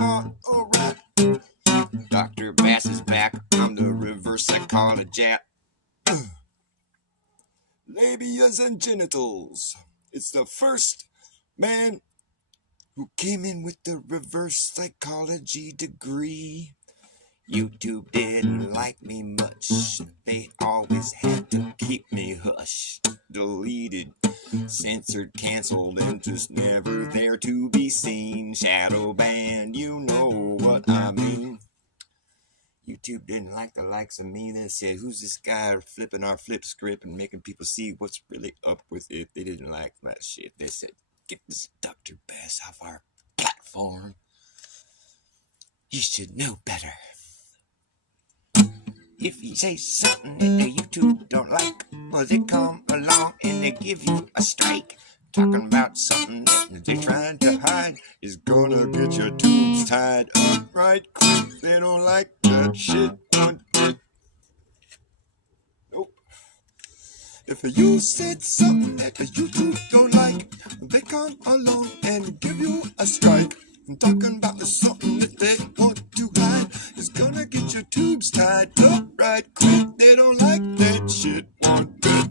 alright. Dr. Bass is back. I'm the reverse psychologist. Labias and genitals. It's the first man who came in with the reverse psychology degree. YouTube didn't like me much. They always had to keep me hush. Deleted, censored, canceled, and just never there to be seen. Shadow banned, you know what I mean. YouTube didn't like the likes of me. They said, who's this guy flipping our flip script and making people see what's really up with it? They didn't like that shit. They said, get this Dr. Bass off our platform. You should know better. If you say something that the YouTube don't like, well, they come along and they give you a strike. Talking about something that they're trying to hide is gonna get your tubes tied up right quick. They don't like that shit one bit. Nope. If you said something that the YouTube don't like, they come along and give you a strike. And talking about something that they want to hide is gonna get your tubes tied up right quick. They don't like that shit one bit.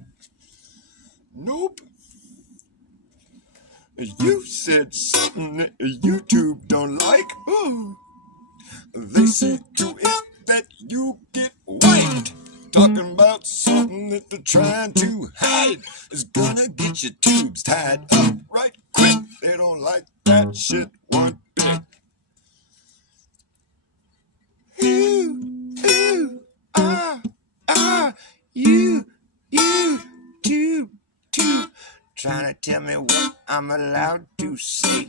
Nope. You said something that YouTube don't like. Ooh. They see to it that you get wiped. Talking about something that they're trying to hide is gonna get your tubes tied up right quick. They don't like that shit one bit. Ooh, you, tube, trying to tell me what I'm allowed to say.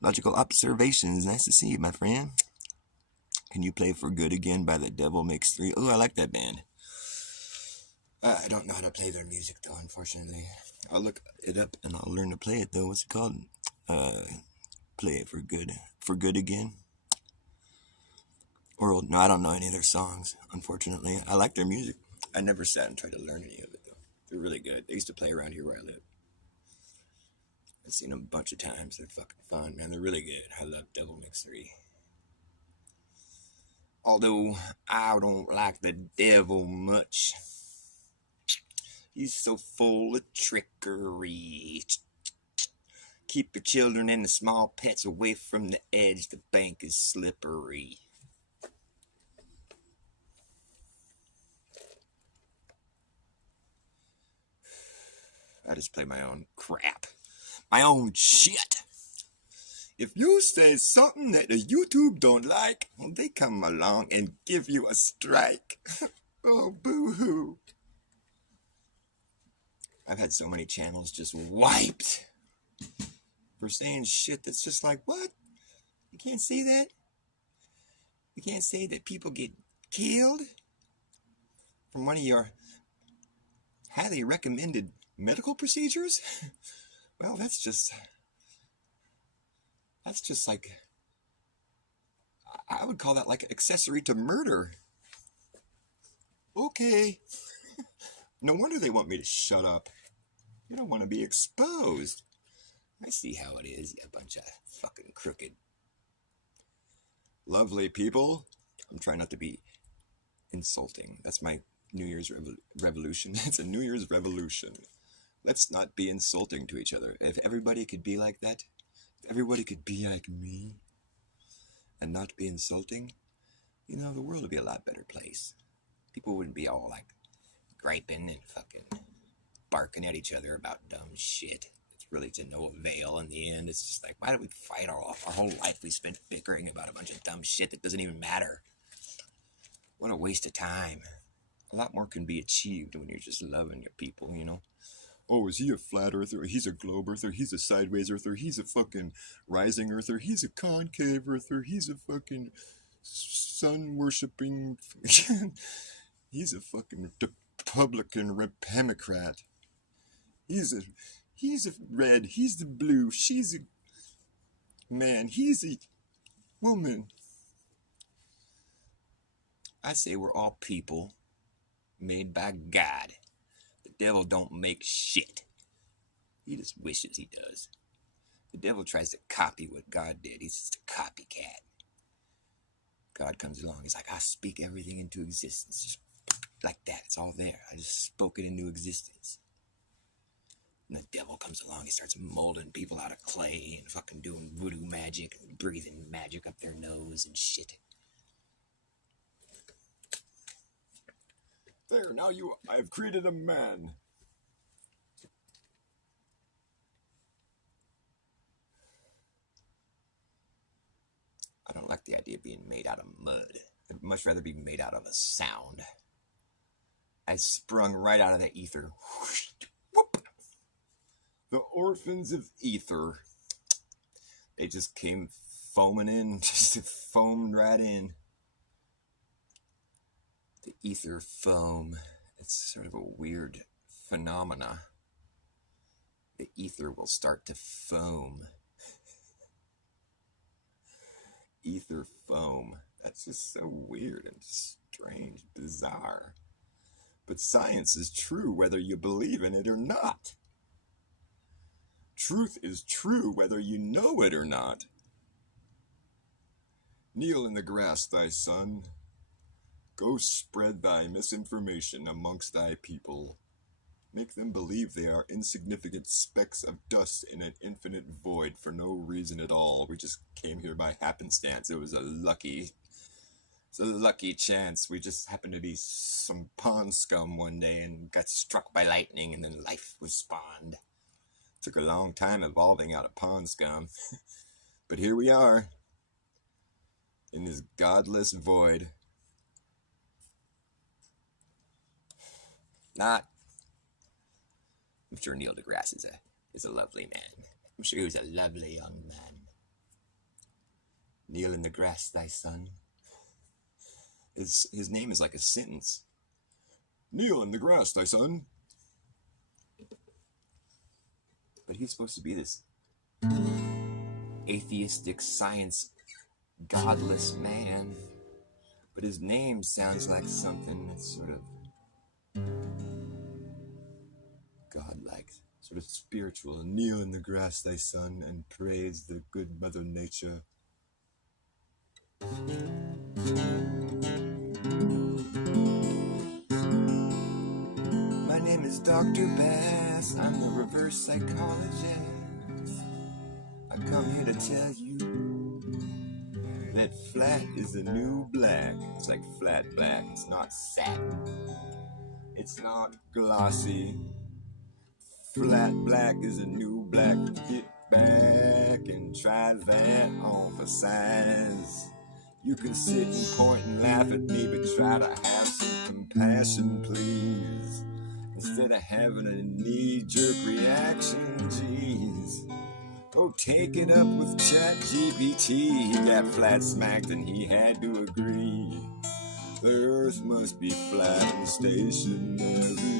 Logical observations. Nice to see you, my friend. Can you play For Good Again by The Devil Makes Three? Oh, I like that band. I don't know how to play their music, though, unfortunately. I'll look it up and I'll learn to play it, though. What's it called? Play It For Good. For Good Again? Or, no, I don't know any of their songs, unfortunately. I like their music. I never sat and tried to learn any of it, though. They're really good. They used to play around here where I live. I've seen them a bunch of times. They're fucking fun, man. They're really good. I love Devil Makes Three. Although I don't like the devil much. He's so full of trickery. Keep your children and the small pets away from the edge. The bank is slippery. I just play my own crap. My own shit. If you say something that the YouTube don't like, they come along and give you a strike. Oh, boo-hoo. I've had so many channels just wiped for saying shit that's just like, what? You can't say that? You can't say that people get killed from one of your highly recommended medical procedures? Well, that's just like, I would call that like accessory to murder. Okay. No wonder they want me to shut up. You don't want to be exposed. I see how it is, you bunch of fucking crooked. Lovely people. I'm trying not to be insulting. That's my New Year's revolution. It's a New Year's revolution. Let's not be insulting to each other. If everybody could be like that, if everybody could be like me and not be insulting, you know, the world would be a lot better place. People wouldn't be all like griping and fucking barking at each other about dumb shit. It's really to no avail in the end. It's just like, why do we fight our whole life we spent bickering about a bunch of dumb shit that doesn't even matter? What a waste of time. A lot more can be achieved when you're just loving your people, you know? Oh, is he a flat earther? He's a globe earther. He's a sideways earther. He's a fucking rising earther. He's a concave earther. He's a fucking sun worshipping. He's a fucking Republican Democrat. He's a red. He's the blue. She's a man. He's a woman. I say we're all people made by God. The devil don't make shit. He just wishes he does. The devil tries to copy what God did. He's just a copycat. God comes along. He's like, I speak everything into existence. Just like that. It's all there. I just spoke it into existence. And the devil comes along. He starts molding people out of clay and fucking doing voodoo magic and breathing magic up their nose and shit. There, now I've created a man. I don't like the idea of being made out of mud. I'd much rather be made out of a sound. I sprung right out of the ether. Whoosh, whoop. The orphans of ether. They just came foaming in, just foamed right in. The ether foam. It's sort of a weird phenomena. The ether will start to foam. Ether foam. That's just so weird and strange, bizarre. But science is true whether you believe in it or not. Truth is true whether you know it or not. Kneel in the grass, thy son. Go spread thy misinformation amongst thy people. Make them believe they are insignificant specks of dust in an infinite void for no reason at all. We just came here by happenstance. It was a lucky chance. We just happened to be some pond scum one day and got struck by lightning, and then life was spawned. It took a long time evolving out of pond scum. But here we are, in this godless void. I'm sure Neil deGrasse is a lovely man. I'm sure he was a lovely young man. Kneel in the grass, thy son. His name is like a sentence. Kneel in the grass, thy son. But he's supposed to be this atheistic, science, godless man. But his name sounds like something that's sort of godlike, sort of spiritual. Kneel in the grass, thy son, and praise the good Mother Nature. My name is Dr. Bass. I'm the reverse psychologist. I come here to tell you that flat is the new black. It's like flat black. It's not satin. It's not glossy. Flat black is a new black. Get back and try that on for size. You can sit and point and laugh at me, but try to have some compassion, please. Instead of having a knee-jerk reaction, jeez. Go take it up with ChatGPT. He got flat smacked and he had to agree. The earth must be flat and stationary.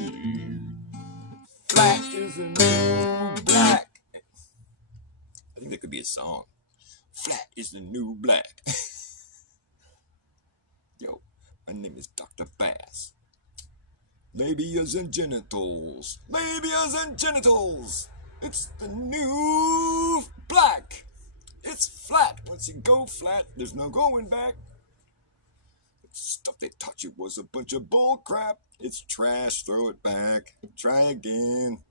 Flat is a new black. I think that could be a song. Flat is the new black. Yo, my name is Dr. Bass. Labias and genitals. Labias and genitals. It's the new black. It's flat. Once you go flat, there's no going back. Stuff they taught you was a bunch of bull crap. It's trash. Throw it back. Try again.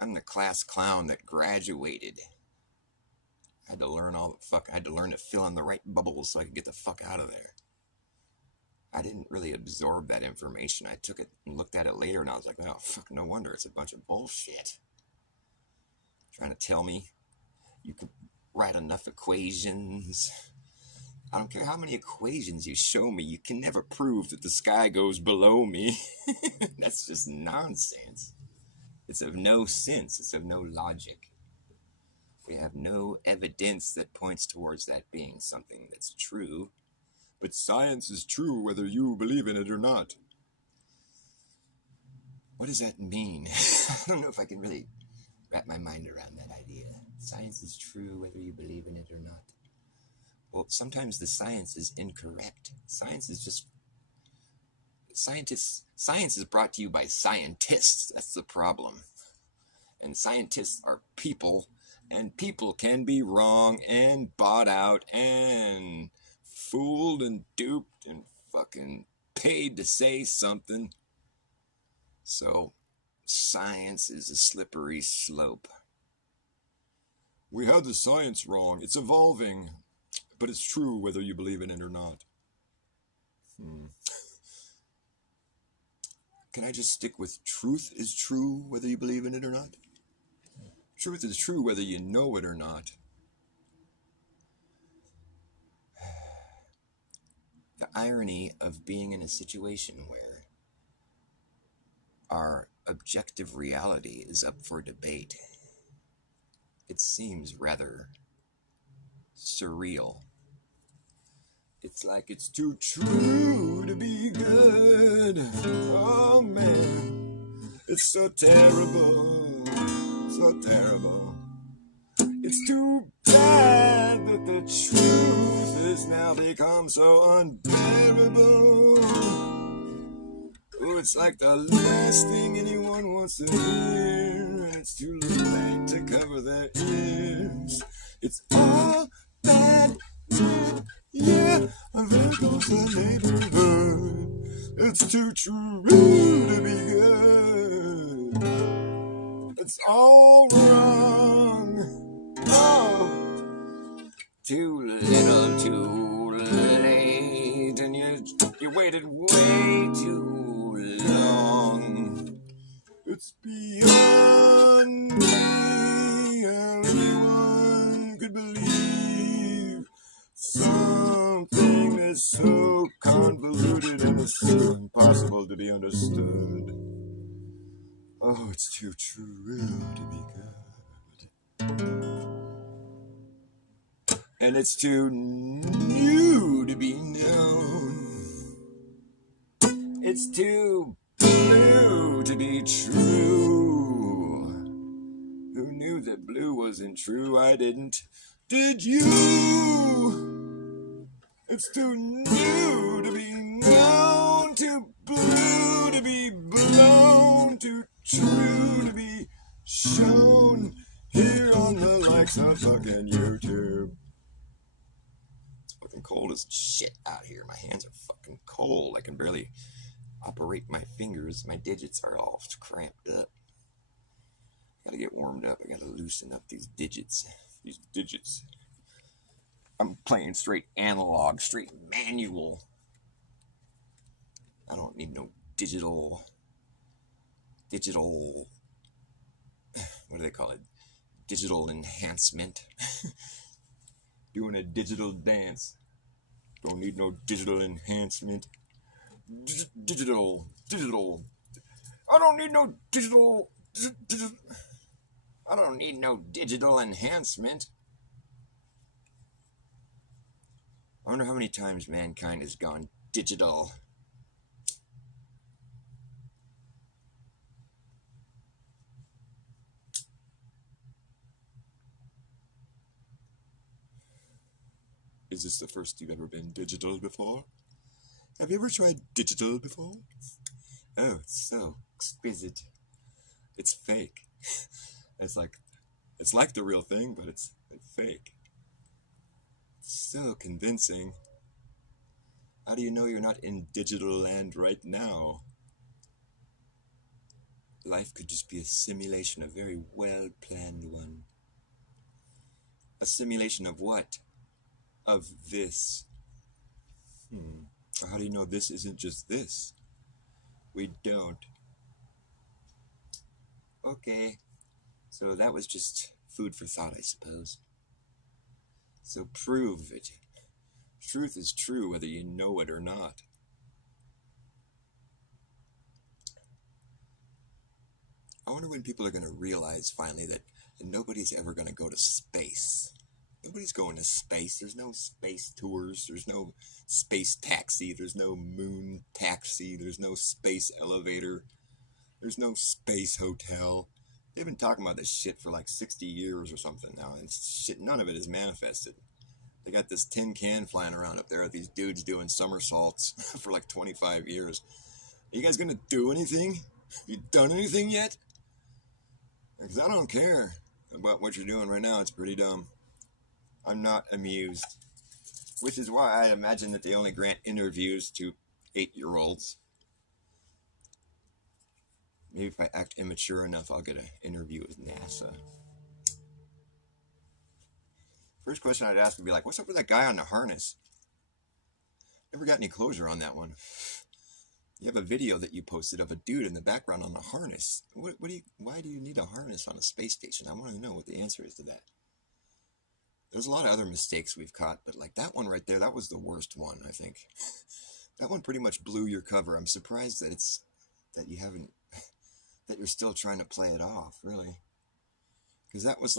I'm the class clown that graduated. I had to learn I had to learn to fill in the right bubbles so I could get the fuck out of there. I didn't really absorb that information. I took it and looked at it later, and I was like, oh, fuck, no wonder. It's a bunch of bullshit. Trying to tell me you could write enough equations. I don't care how many equations you show me, you can never prove that the sky goes below me. That's just nonsense. It's of no sense. It's of no logic. We have no evidence that points towards that being something that's true. But science is true whether you believe in it or not. What does that mean? I don't know if I can really wrap my mind around that idea. Science is true whether you believe in it or not. Well, sometimes the science is incorrect. Science is just Science is brought to you by scientists. That's the problem. And scientists are people, and people can be wrong and bought out and fooled and duped and fucking paid to say something. So, science is a slippery slope. We had the science wrong. It's evolving, but it's true whether you believe in it or not. Can I just stick with truth is true whether you believe in it or not? Truth is true whether you know it or not. The irony of being in a situation where our objective reality is up for debate. It seems rather surreal. It's like it's too true to be good. Oh man, it's so terrible, so terrible. It's too bad that the truth has now become so unbearable. Oh, it's like the last thing anyone wants to hear, and it's too late to cover their ears. It's all bad, yeah, there goes the neighborhood. It's too true to be good. It's all wrong. Oh, too little, too late, and you waited way too long. It's beyond me how anyone could believe something that's so convoluted and it's so impossible to be understood. Oh, it's too true to be good. And it's too new to be known. It's too blue to be true. Who knew that blue wasn't true? I didn't. Did you? It's too new to be known, too blue to be blown, too true to be shown here on the likes of fucking YouTube. It's fucking cold as shit out here. My hands are fucking cold. I can barely operate my fingers. My digits are all cramped up. I gotta get warmed up. I gotta loosen up these digits. I'm playing straight analog, straight manual. I don't need no digital, what do they call it? Digital enhancement. Doing a digital dance. Don't need no digital enhancement. Digital. I don't need no digital. I don't need no digital enhancement. I wonder how many times mankind has gone digital. Is this the first you've ever been digital before? Have you ever tried digital before? Oh, it's so exquisite. It's fake. It's like the real thing, but it's fake. It's so convincing. How do you know you're not in digital land right now? Life could just be a simulation, a very well-planned one. A simulation of what? Of this. How do you know this isn't just this? We don't. Okay. So that was just food for thought, I suppose. So prove it. Truth is true whether you know it or not. I wonder when people are going to realize finally that nobody's ever going to go to space. Nobody's going to space. There's no space tours. There's no space taxi. There's no moon taxi. There's no space elevator. There's no space hotel. They've been talking about this shit for like 60 years or something now, and shit, none of it is manifested. They got this tin can flying around up there with these dudes doing somersaults for like 25 years. you guys gonna do anything? You done anything yet? Because I don't care about what you're doing right now. It's pretty dumb. I'm not amused. Which is why I imagine that they only grant interviews to 8-year-olds. Maybe if I act immature enough, I'll get an interview with NASA. First question I'd ask would be like, what's up with that guy on the harness? Never got any closure on that one. You have a video that you posted of a dude in the background on a harness. Why do you need a harness on a space station? I want to know what the answer is to that. There's a lot of other mistakes we've caught, but like that one right there, that was the worst one, I think. That one pretty much blew your cover. I'm surprised that you're still trying to play it off, really. Because that was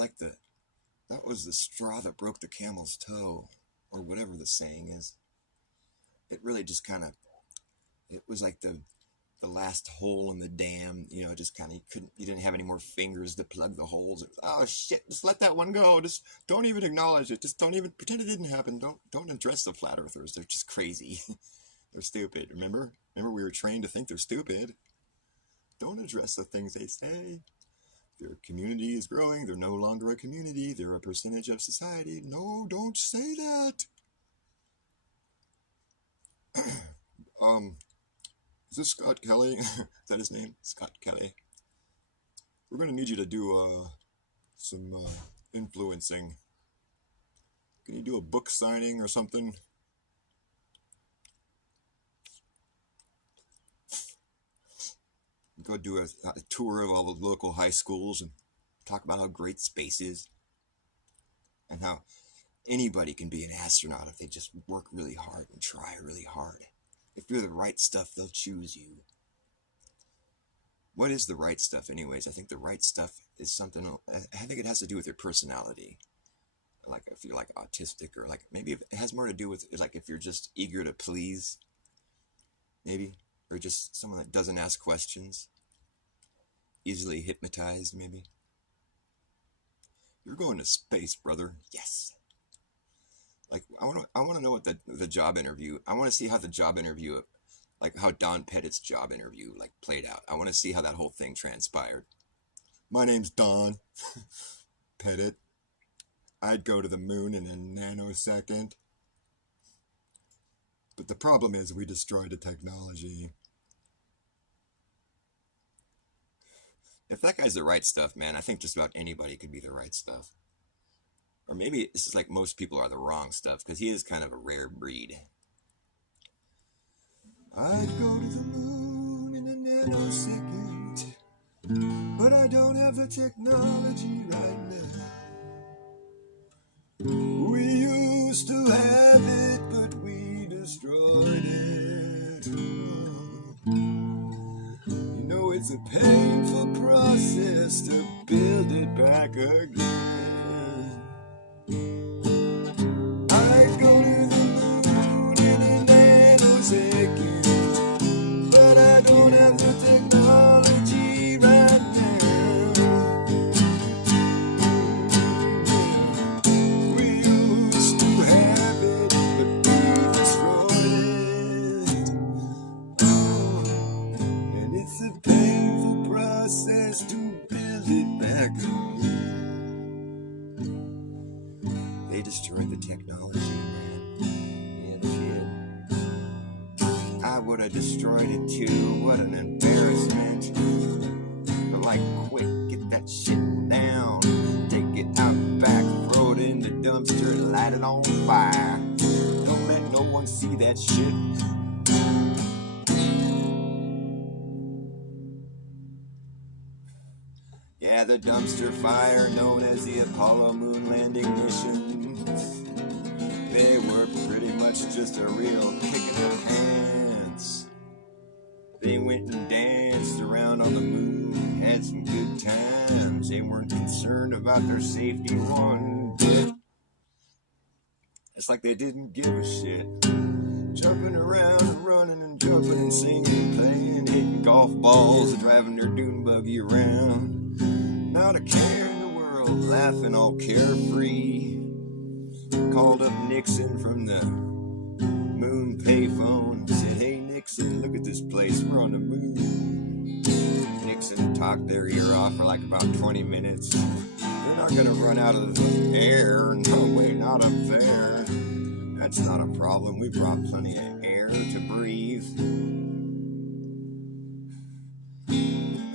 the straw that broke the camel's toe, or whatever the saying is. It really just kind of, it was like the last hole in the dam, just kind of, you didn't have any more fingers to plug the holes. Oh shit, just let that one go. Just don't even acknowledge it. Just don't even pretend it didn't happen. Don't address the flat earthers. They're just crazy. They're stupid. Remember we were trained to think they're stupid. Don't address the things they say. Their community is growing. They're no longer a community. They're a percentage of society. No, don't say that. Is this Scott Kelly? Is that his name? Scott Kelly. We're going to need you to do some influencing. Can you do a book signing or something? Go do a tour of all the local high schools and talk about how great space is and how anybody can be an astronaut if they just work really hard and try really hard. If you're the right stuff, they'll choose you. What is the right stuff anyways? I think the right stuff is something, I think it has to do with your personality. Like if you're like autistic, or like maybe it has more to do with like if you're just eager to please, maybe, or just someone that doesn't ask questions, easily hypnotized maybe. You're going to space, brother. Yes. Like I want to know what the job interview. I want to see how the job interview, like how Don Pettit's job interview like played out. I want to see how that whole thing transpired. My name's Don Pettit. I'd go to the moon in a nanosecond. But the problem is we destroyed the technology. If that guy's the right stuff, man, I think just about anybody could be the right stuff. Or maybe it's just like most people are the wrong stuff, because he is kind of a rare breed. I'd go to the moon in a nanosecond, but I don't have the technology right now. We used to have it, but we destroyed it. You know, it's a painful process to build it back again. I'd go to the moon in a nanosecond, but I don't have the technology right now. We used to have it, but we destroyed it. Oh, and it's a painful process to build it back again. They destroyed the technology, man. Yeah, shit. I would have destroyed it too. What an embarrassment. But like, quick, get that shit down. Take it out back, throw it in the dumpster, light it on fire. Don't let no one see that shit. Yeah, the dumpster fire known as the Apollo moon landing missions. They were pretty much just a real kick in the pants. They went and danced around on the moon, had some good times. They weren't concerned about their safety one bit. It's like they didn't give a shit. Jumping around and running and jumping and singing and playing, hitting golf balls and driving their dune buggy around. Not a care in the world, laughing all carefree. Called up Nixon from the moon payphone, said, "Hey Nixon, look at this place, we're on the moon. Nixon talked their ear off for like about 20 minutes. They're not gonna run out of air, no way, not up there. That's not a problem, we brought plenty of air to breathe.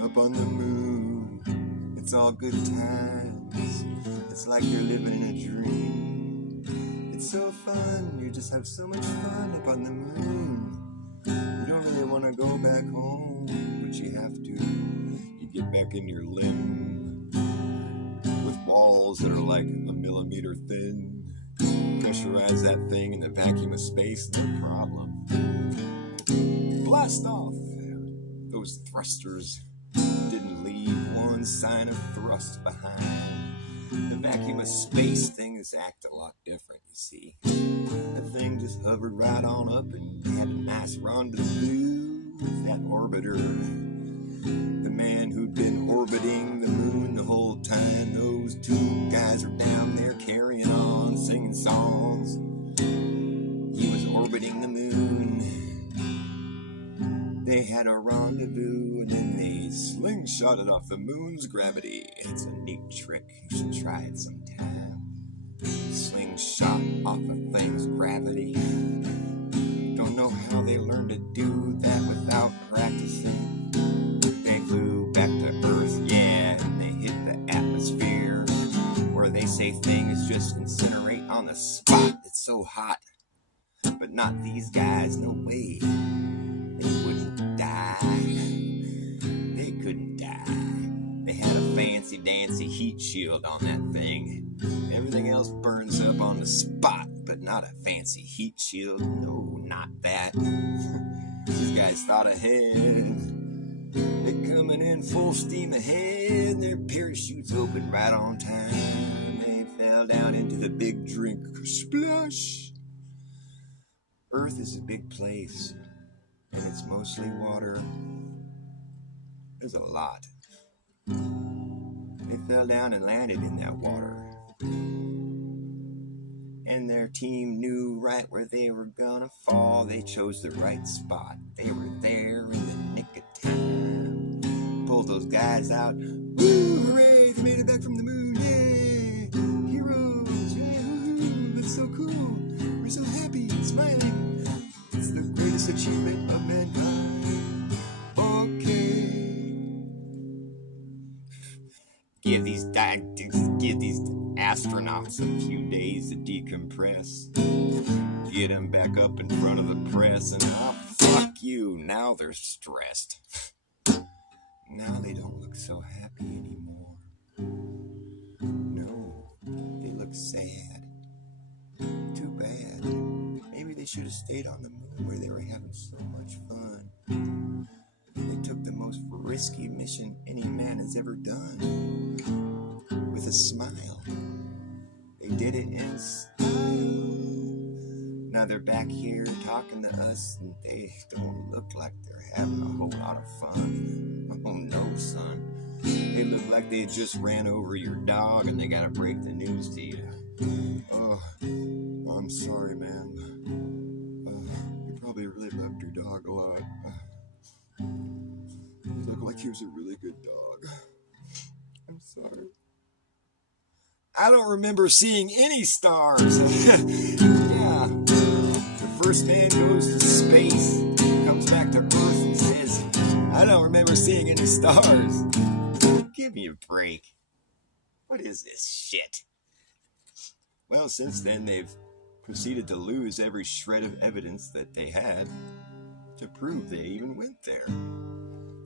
Up on the moon, it's all good times. It's like you're living in a dream. It's so fun, you just have so much fun up on the moon. You don't really want to go back home, but you have to. You get back in your limb with walls that are like a millimeter thin. Pressurize that thing in the vacuum of space, no problem. Blast off! Those thrusters didn't leave one sign of thrust behind. The vacuum of space things act a lot different, you see. The thing just hovered right on up and had a nice rendezvous with that orbiter. The man who'd been orbiting the moon the whole time. Those two guys are down there carrying on, singing songs. He was orbiting the moon. They had a rendezvous and then they slingshotted off the moon's gravity. It's a neat trick, you should try it sometime. Slingshot off a thing's gravity. Don't know how they learned to do that without practicing. They flew back to Earth, yeah, and they hit the atmosphere, where they say things just incinerate on the spot. It's so hot, but not these guys, no way. They wouldn't die. They couldn't die. They had a fancy dancy heat shield on that thing. Everything else burns up on the spot, but not a fancy heat shield. No, not that. These guys thought ahead. They're coming in full steam ahead. Their parachutes open right on time. They fell down into the big drink. Splash! Earth is a big place, and it's mostly water. There's a lot. They fell down and landed in that water. And their team knew right where they were gonna fall. They chose the right spot. They were there in the nick of time. Pulled those guys out. Woo, hooray, they made it back from the moon. Yay, heroes, yeah, that's so cool. We're so happy, smiling. It's the greatest achievement of mankind. Okay. Give these astronauts a few days to decompress. Get them back up in front of the press and oh, fuck you. Now they're stressed. Now they don't look so happy anymore. No, they look sad. Too bad. Maybe they should have stayed on the moon where they were having so much fun. They took the most risky mission any man has ever done. With a smile. They did it in style. Now they're back here talking to us, and they don't look like they're having a whole lot of fun. Oh no, son. They look like they just ran over your dog and they gotta break the news to you. Oh, I'm sorry, man. You probably really loved your dog a lot. He looked like he was a really good dog. I'm sorry. I don't remember seeing any stars. Yeah. The first man goes to space, comes back to Earth and says, I don't remember seeing any stars. Give me a break. What is this shit? Well, since then, they've proceeded to lose every shred of evidence that they had to prove they even went there.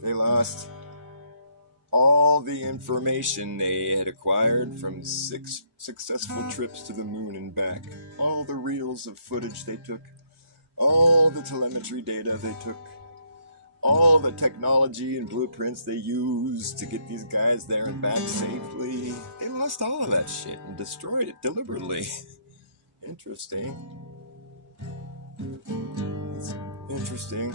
They lost all the information they had acquired from 6 successful trips to the moon and back. All the reels of footage they took. All the telemetry data they took. All the technology and blueprints they used to get these guys there and back safely. They lost all of that shit and destroyed it deliberately. Interesting. It's interesting.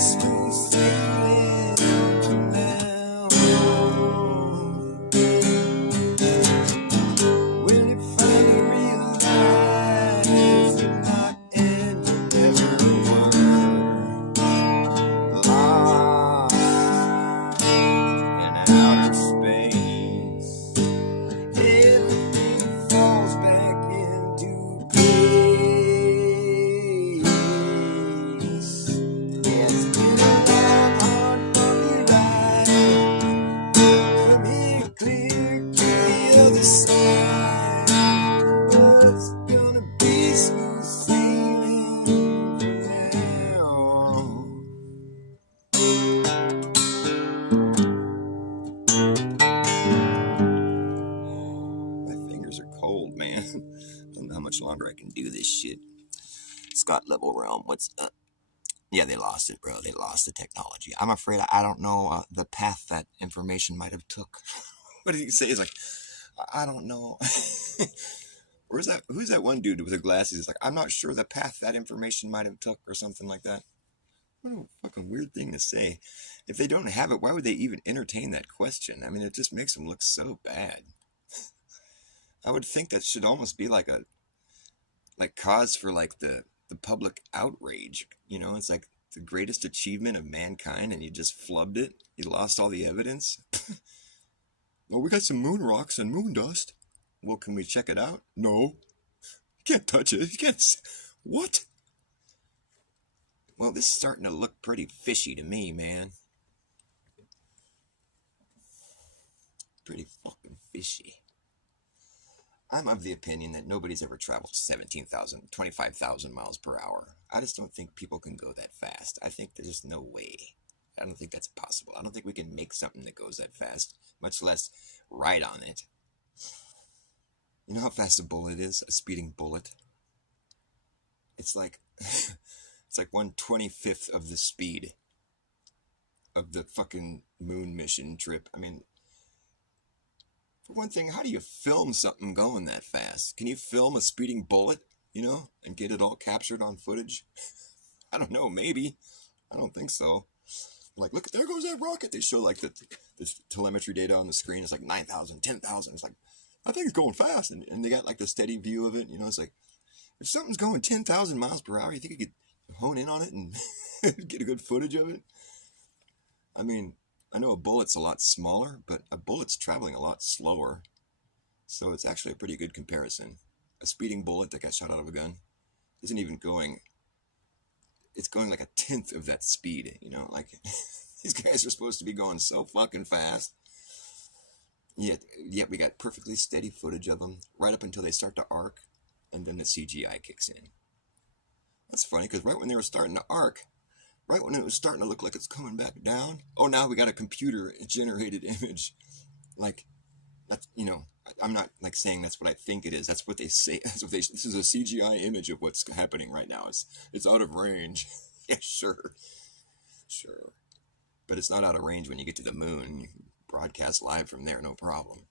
Smooth Scott Level Realm, what's up? Yeah, they lost it, bro. They lost the technology. I'm afraid I don't know the path that information might have took. What did he say? He's like, I don't know. Who's that one dude with the glasses? He's like, I'm not sure the path that information might have took or something like that. What a fucking weird thing to say. If they don't have it, why would they even entertain that question? I mean, it just makes them look so bad. I would think that should almost be like cause for like the public outrage. You know, it's like the greatest achievement of mankind, and you just flubbed it. You lost all the evidence. Well, we got some moon rocks and moon dust. Well, can we check it out? No, you can't touch it. You can't. What? Well, this is starting to look pretty fishy to me, man. Pretty fucking fishy. I'm of the opinion that nobody's ever traveled 17,000, 25,000 miles per hour. I just don't think people can go that fast. I think there's no way. I don't think that's possible. I don't think we can make something that goes that fast, much less ride on it. You know how fast a bullet is? A speeding bullet? It's like it's like 1/25th of the speed of the fucking moon mission trip. I mean, for one thing, how do you film something going that fast? Can you film a speeding bullet, you know, and get it all captured on footage? I don't know, maybe. I don't think so. Like, look, there goes that rocket. They show like the telemetry data on the screen. It's like 9,000, 10,000. It's like, I think it's going fast. And they got like the steady view of it. You know, it's like, if something's going 10,000 miles per hour, you think you could hone in on it and get a good footage of it? I mean, I know a bullet's a lot smaller, but a bullet's traveling a lot slower. So it's actually a pretty good comparison. A speeding bullet that got shot out of a gun isn't even going, it's going like 1/10 of that speed, you know, like these guys are supposed to be going so fucking fast. Yet we got perfectly steady footage of them right up until they start to arc, and then the CGI kicks in. That's funny, because right when they were starting to arc, right when it was starting to look like it's coming back down, oh, now we got a computer-generated image. Like, that's, you know, I'm not, like, saying that's what I think it is. That's what they say. That's what this is a CGI image of what's happening right now. It's out of range. Yeah, sure. Sure. But it's not out of range when you get to the moon. You can broadcast live from there, no problem.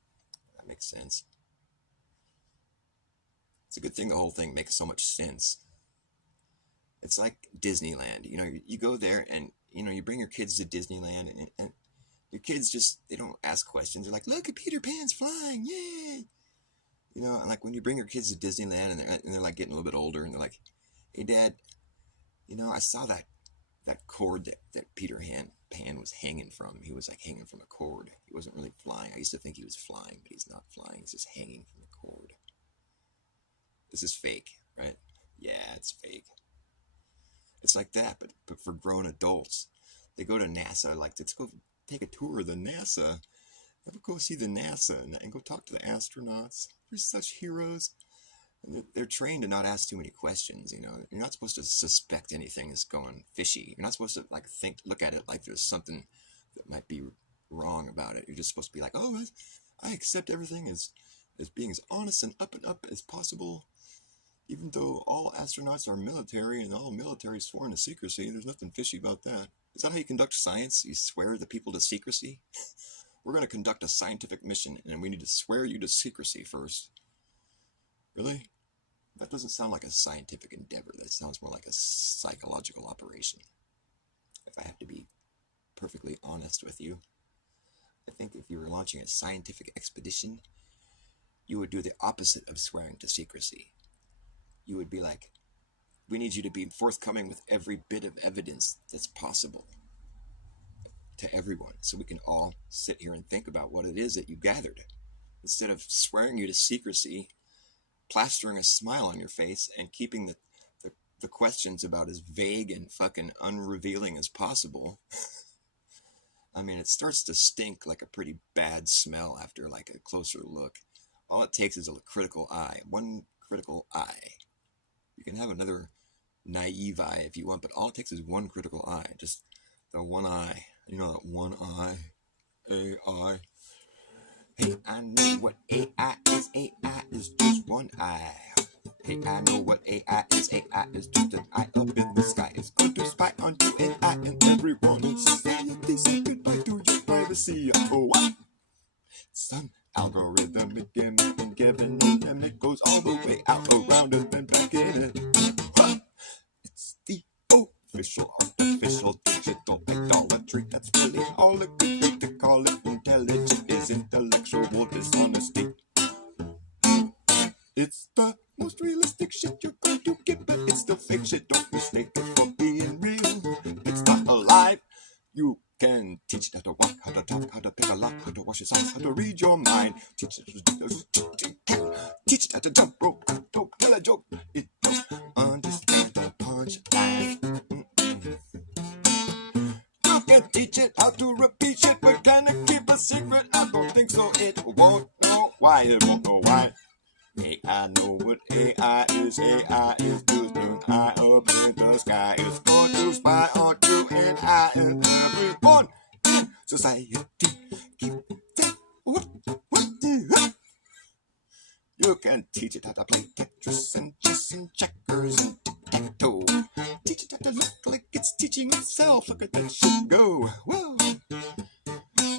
That makes sense. It's a good thing the whole thing makes so much sense. It's like Disneyland. You know, you go there and, you know, you bring your kids to Disneyland and your kids just, they don't ask questions. They're like, look at Peter Pan's flying, yay! You know, and like when you bring your kids to Disneyland and they're like getting a little bit older and they're like, hey, Dad, you know, I saw that cord that Peter Pan was hanging from. He was like hanging from a cord. He wasn't really flying. I used to think he was flying, but he's not flying. He's just hanging from the cord. This is fake, right? Yeah, it's fake. It's like that, but for grown adults. They go to NASA, like, let's go take a tour of the NASA. Let's go see the NASA and go talk to the astronauts. They're such heroes. And they're trained to not ask too many questions, you know. You're not supposed to suspect anything is going fishy. You're not supposed to, like, look at it like there's something that might be wrong about it. You're just supposed to be like, oh, I accept everything as being as honest and up as possible. Even though all astronauts are military and all military is sworn to secrecy, there's nothing fishy about that. Is that how you conduct science? You swear the people to secrecy? We're going to conduct a scientific mission, and we need to swear you to secrecy first. Really? That doesn't sound like a scientific endeavor. That sounds more like a psychological operation. If I have to be perfectly honest with you, I think if you were launching a scientific expedition, you would do the opposite of swearing to secrecy. You would be like, we need you to be forthcoming with every bit of evidence that's possible to everyone, so we can all sit here and think about what it is that you gathered. Instead of swearing you to secrecy, plastering a smile on your face, and keeping the questions about as vague and fucking unrevealing as possible. I mean, it starts to stink like a pretty bad smell after like a closer look. All it takes is a critical eye. One critical eye. You can have another naive eye if you want, but all it takes is one critical eye. Just the one eye. You know that one eye? AI. Hey, I know what AI is. AI is just one eye. Hey, I know what AI is. AI is just an eye up in the sky. It's going to spy on you and I and everyone in society. Say goodbye to your privacy. Oh, what? Some algorithmic gimmick and given no limit goes all the way out around and then back in it. Huh. It's the official artificial digital idolatry. That's really all it could be to call it intelligent is intellectual dishonesty. It's the most realistic shit you're going to get, but it's the fake shit. Don't mistake it for being real. It's not alive. You can teach it how to walk, how to talk, how to pick a lock, how to wash your socks, how to read your mind. Teach it how to jump rope, don't tell a joke. It don't understand the punchline. You can teach it how to repeat shit, but can it keep a secret? I don't think so. It won't know why. It won't know why. Hey, I know what AI is. AI is just an eye up in the sky. It's going to spy on you and I and everyone in society. Keep that. What? You can teach it how to play Tetris and chess and checkers and tic-tac-toe. Teach it how to look like it's teaching itself. Look at that shit go. Whoa.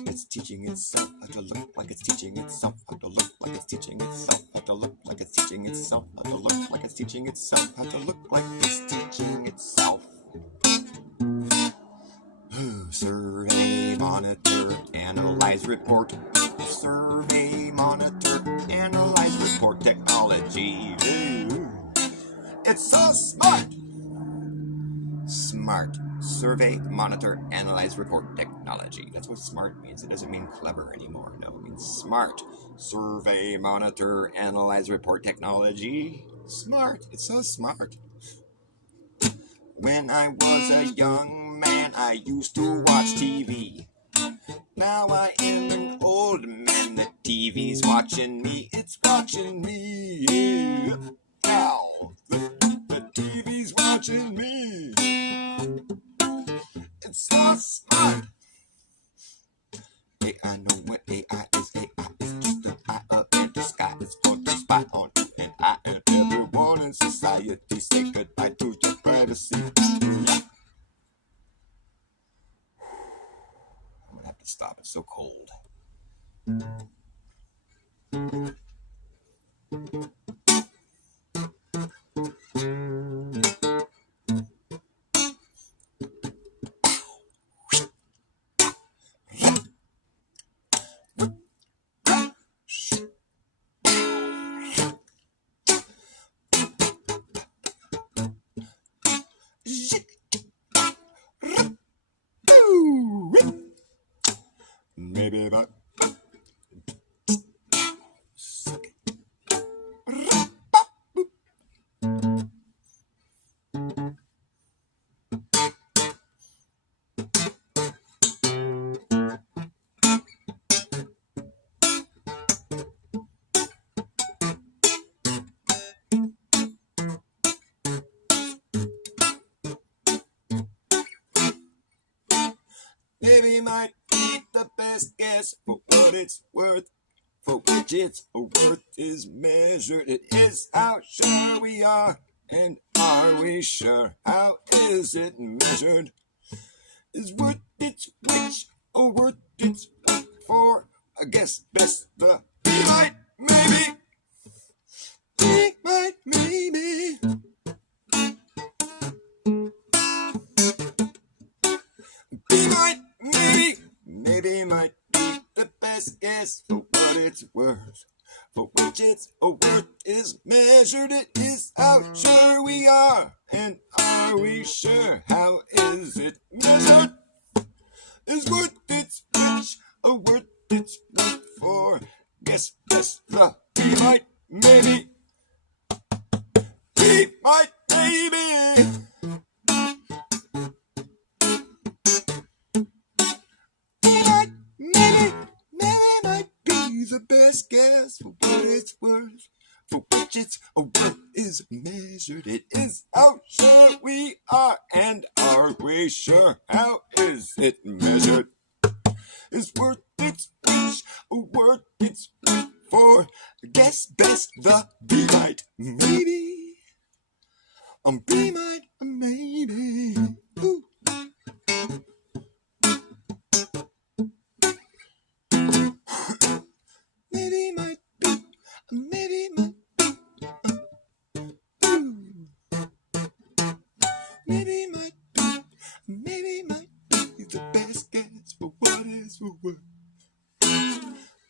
It's teaching itself how to look like it's teaching itself how to look like it's teaching itself how to look like it's teaching itself how to look like it's teaching itself how to look like it's teaching itself. Survey, monitor, analyze, report. Survey, monitor, analyze, report technology. It's so smart. Smart. Survey, monitor, analyze, report technology. That's what smart means. It doesn't mean clever anymore. No, it means smart. Survey, monitor, analyze, report technology. Smart. It's so smart. When I was a young man, I used to watch TV. Now I am an old man. The TV's watching me. It's watching me. Yeah. Now the TV's watching me. It's so smart. Hey, I know what AI is. AI is just an eye up in the sky. It's going to spy on you and I and everyone in society. Say goodbye to your privacy. I'm gonna have to stop. It's so cold. Maybe about maybe might be the best guess for what it's worth, for which its worth is measured. It is how sure we are, and are we sure? How is it measured? Is worth its which, or worth its worth for? I guess best the be might maybe. Be might maybe. Be might maybe. Maybe might be the best guess for what it's worth, for which its worth is measured. It is how sure we are, and are we sure? How is it measured? Is worth its which, or worth its worth for? Guess the be might maybe. Be might maybe. The best guess for what it's worth, for which its worth is measured. It is how sure we are, and are we sure? How is it measured? Is worth its which, or worth its worth for? Guess best the be right maybe. Be might, maybe. Ooh. Maybe might be, maybe might be. Ooh. Maybe might be, maybe might be the best guess for what is worth.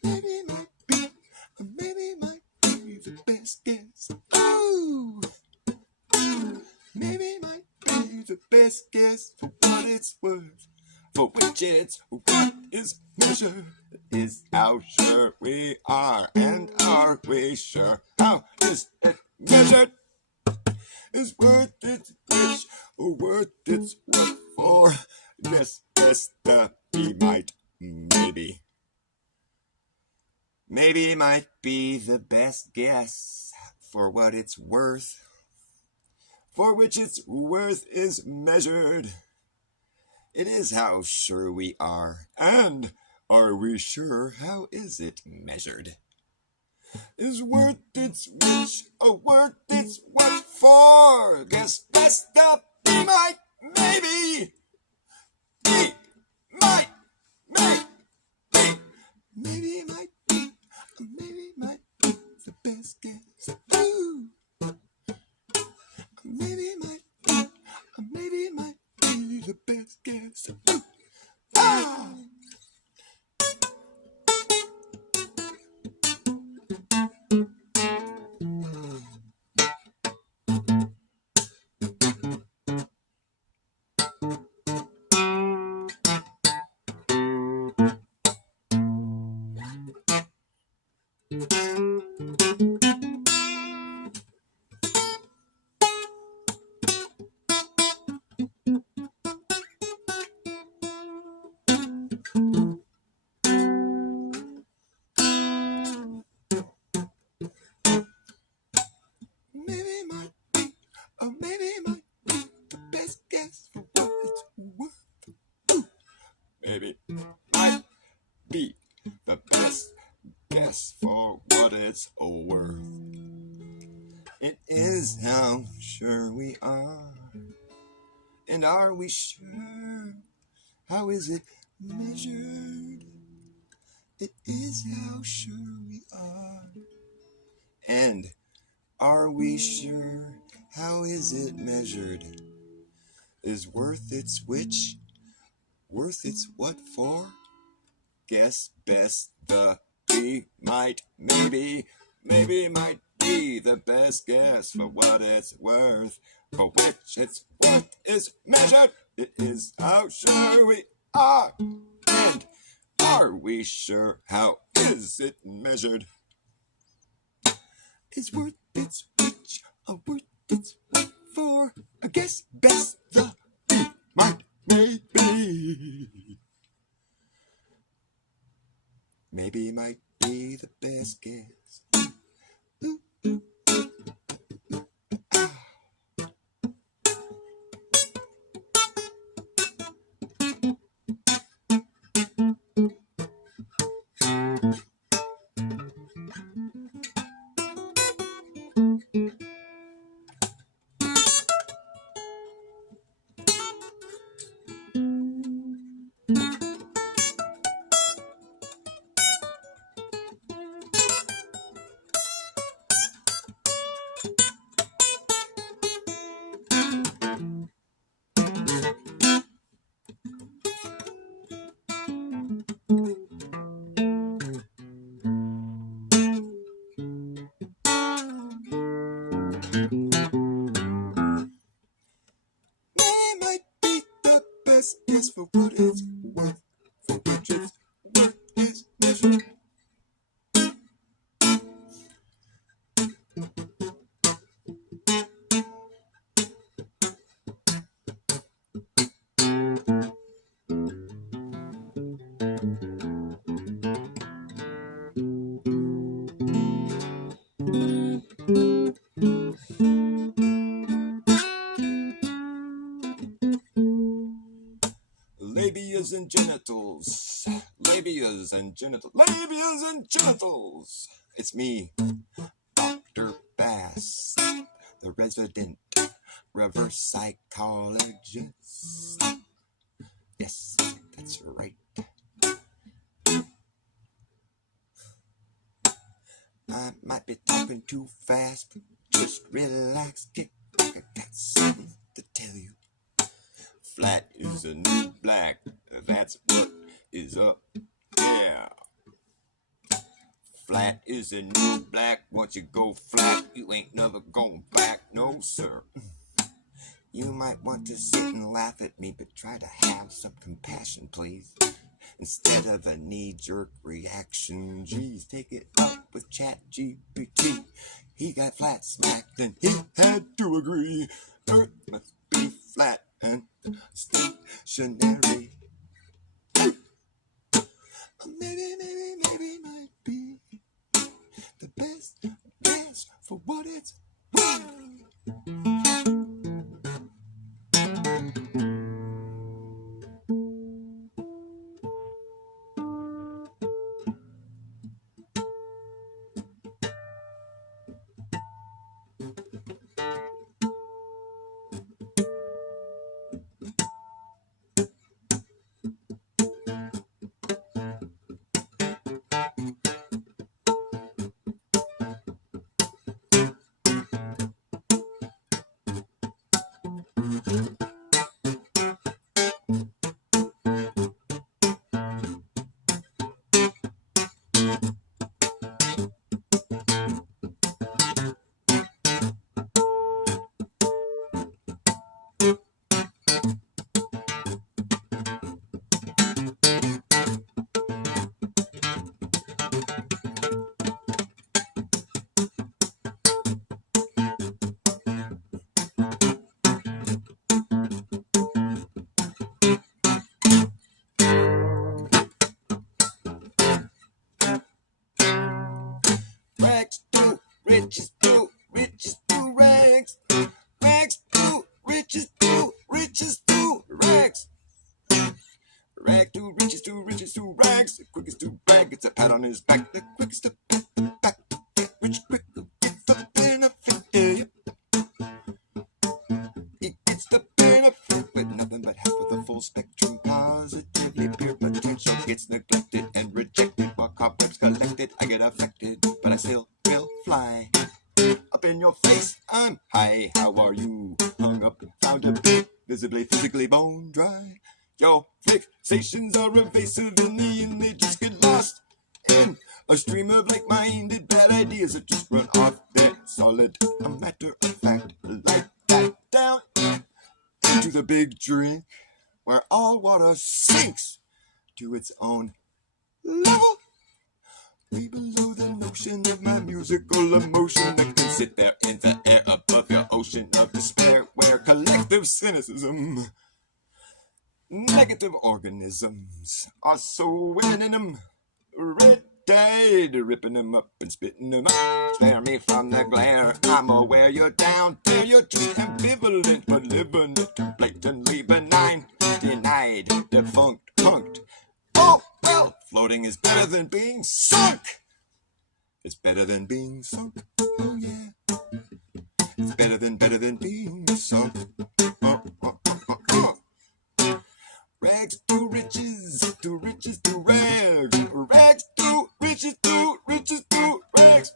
Maybe might be, maybe might be the best guess. Ooh. Maybe might be the best guess for what it's worth. For which it's what is measured is how sure we are. And are we sure how is it measured? Is worth its which or worth its worth for? Yes, the be might, maybe. Maybe might be the best guess for what it's worth. For which its worth is measured. It is how sure we are. And are we sure how is it measured? Is worth its which or worth its what for? Guess best the be might, maybe. Be might, maybe. Maybe might be, maybe might be the best guess. Ooh. Maybe might be, maybe might be the best guess. Ooh. Ah! Maybe might be, or maybe might be the best guess for what it's worth. Ooh. Maybe might be the best guess for what it's worth. It is how sure we are. And are we sure? How is it measured? It is how sure we are. And are we sure? How is it measured? Is worth its which? Worth its what for? Guess best the be might, maybe. Maybe might be the best guess for what it's worth. For which its worth is measured. It is how sure we are. And are we sure? How is it measured? Is worth its which or worth its what for? I guess best the be might, maybe. Maybe might be the best guess. Ooh, ooh, ah. Maybe might be the best guess for what it's worth. For which its worth is measured. Labias and genitals. Labias and genitals. Labias and genitals. It's me, Dr. Bass, the resident reverse psychologist. Yes, that's right. I might be talking too fast, but just relax, kick back, I got something to tell you. Flat is the new black, that's what is up, yeah. Flat is the new black, once you go flat, you ain't never going back, no sir. You might want to sit and laugh at me, but try to have some compassion, please. Instead of a knee-jerk reaction, geez, take it up with ChatGPT. He got flat smacked and he had to agree. Earth must be flat and stationary. Maybe might be the best guess for what it's worth. Rags to riches to riches to rags. Rags to riches to riches to rags. Rag to riches to riches to rags. The quickest to brag gets a pat on his back. The quickest to pat the back. Get rich quick, get the benefit. Yeah. He gets the benefit with nothing but half of the full spectrum. Positively pure potential gets neglected and rejected while cobwebs collected. I get affected, but I still will fly. Up in your face, I'm high. How are you? Hung up, found a bit, visibly, physically bone dry. Your fixations are evasive and they just get lost in a stream of like-minded bad ideas that just run off dead solid. A matter of fact, like that down into the big drink where all water sinks to its own level. Way below the notion of my musical emotion that can sit there in the air above your ocean of despair, where collective cynicism, negative organisms are so winning them, red-dyed, ripping them up and spitting them out. Spare me from the glare, I'm aware you're down there, you're just ambivalent, but living it blatantly benign, denied, defunct, punked. Oh, well, floating is better than being sunk. It's better than being sunk. Oh, yeah. It's better than being sunk. Rags to riches to rags. Rags to riches to rags.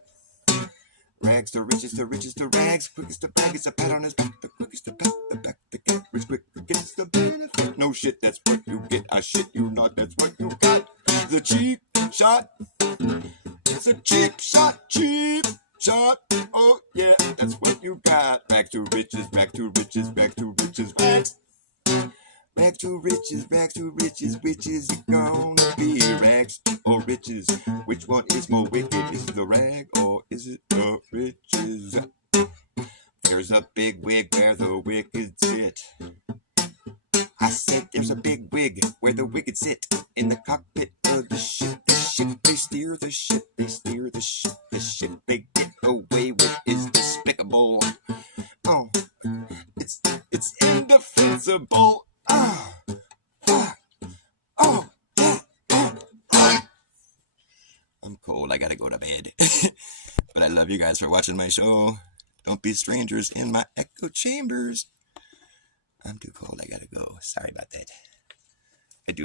Rags to riches to rags. Quickest to brag is a pat on his back. The quickest to pat the back. The get rich quick gets the benefit. No shit, that's what you get. I shit you not, that's what you got. The cheap shot. It's a cheap shot. Oh yeah, that's what you got. Rags to riches, rags to riches, rags to riches, rags. Rags to riches, which is it gonna be? Rags or riches? Which one is more wicked? Is it the rag or is it the riches? There's a big wig where the wicked sit. I said there's a big wig where the wicked sit in the cockpit of the ship. The ship, they steer the ship, they steer the ship. The ship they get away with is despicable. Oh, it's indefensible. Oh, yeah. I'm cold, I gotta go to bed. But I love you guys for watching my show. Don't be strangers in my echo chambers. I'm too cold. I gotta go. Sorry about that. I do